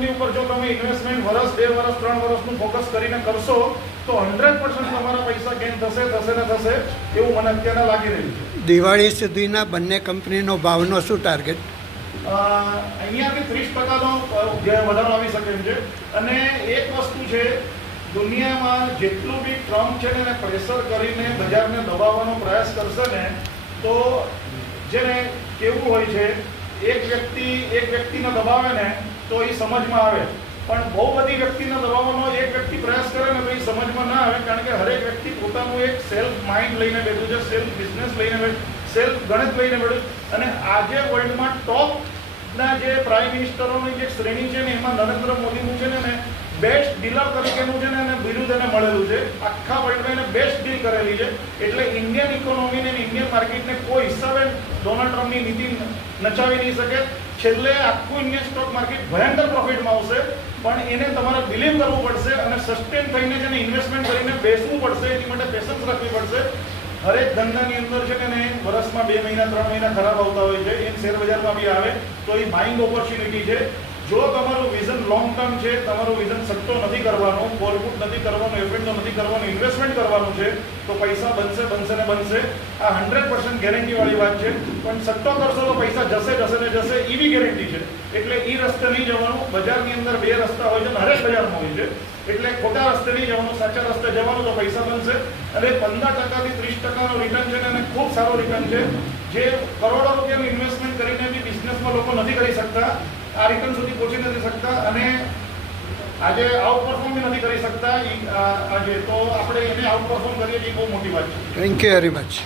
Company ઉપર જો તમે ઇન્વેસ્ટમેન્ટ વર્ષ 2 વર્ષ 3 વર્ષનું ફોકસ કરીને કરશો તો 100% તમારા પૈસા ગેઇન થશે ને થશે એવું મને અત્યારે લાગી રહ્યું છે। દિવાળી સુધીના બંને કંપનીનો ભાવનો શું ટાર્ગેટ? અહીંયાથી 30%નો જે વધારો આવી શકે એમ છે। અને એક વસ્તુ છે, દુનિયામાં જેટલું બી ટ્રમ્પ છે ને એને પ્રેશર કરીને બજારને દબાવવાનો પ્રયાસ કરશે ને તો જેને કેવું હોય છે, એક વ્યક્તિને દબાવે ને તો એ સમજમાં આવે, પણ બહુ બધી વ્યક્તિને દબાવવાનો એક વ્યક્તિ પ્રયાસ કરે ને તો એ સમજમાં ના આવે, કારણ કે હરેક વ્યક્તિ પોતાનું એક સેલ્ફ માઇન્ડ લઈને બેઠું છે, સેલ્ફ બિઝનેસ લઈને બેઠું, સેલ્ફ ગણિત લઈને બેઠું। અને આજે વર્લ્ડમાં ટોપના જે પ્રાઇમ મિનિસ્ટરોની જે શ્રેણી છે ને એમાં નરેન્દ્ર મોદીનું છે ને બેસ્ટ ડીલર તરીકેનું છે ને એને બિરુદ એને મળેલું છે, આખા વર્લ્ડમાં એને બેસ્ટ ડીલ કરેલી છે। એટલે ઇન્ડિયન ઇકોનોમીને ઇન્ડિયન માર્કેટને કોઈ હિસાબે ડોનાલ્ડ ટ્રમ્પની નીતિ નચાવી નહીં શકે। છેલ્લે આખું ઇન્ડિયન સ્ટોક માર્કેટ ભયંકર પ્રોફિટમાં આવશે, પણ એને તમારે બિલીવ કરવું પડશે અને સસ્ટેન થઈને જેને ઇન્વેસ્ટમેન્ટ કરીને બેસવું પડશે, એની માટે પેશન્સ રાખવી પડશે। હરેક ધંધાની અંદર છે ને વર્ષમાં 2 મહિના 3 મહિના ખરાબ આવતા હોય છે, એ શેર બજારમાં બી આવે તો એ બાઇંગ ઓપોર્ચ્યુનિટી છે। જો તમારું વિઝન લોંગ ટર્મ છે, તમારું વિઝન સટ્ટો નથી કરવાનો, ફોરપુટ નથી કરવાનું, એફએનડો નથી કરવાનું, ઇન્વેસ્ટમેન્ટ કરવાનું છે તો પૈસા બનશે ને બનશે। આ 100% ગેરંટીવાળી વાત છે, પણ સટ્ટો કરશો તો પૈસા જશે એવી ગેરંટી છે। એટલે એ રસ્તે નહીં જવાનું। બજારની અંદર 2 રસ્તા હોય છે, હરેક બજારમાં હોય છે, એટલે ખોટા રસ્તે નહીં જવાનું, સાચા રસ્તે જવાનું તો પૈસા બનશે। અને 15% થી 30%નો રિટર્ન છે અને ખૂબ સારો રિટર્ન છે, જે કરોડો રૂપિયાનું ઇન્વેસ્ટમેન્ટ કરીને બી બિઝનેસમાં લોકો નથી કરી શકતા, આ રિટર્ન સુધી પહોંચી નથી શકતા અને આજે આઉટ પરફોર્મ બી નથી કરી શકતા। આજે તો આપણે એને આઉટ પરફોર્મ કરીએ એ બહુ મોટી વાત છે। Thank you very much.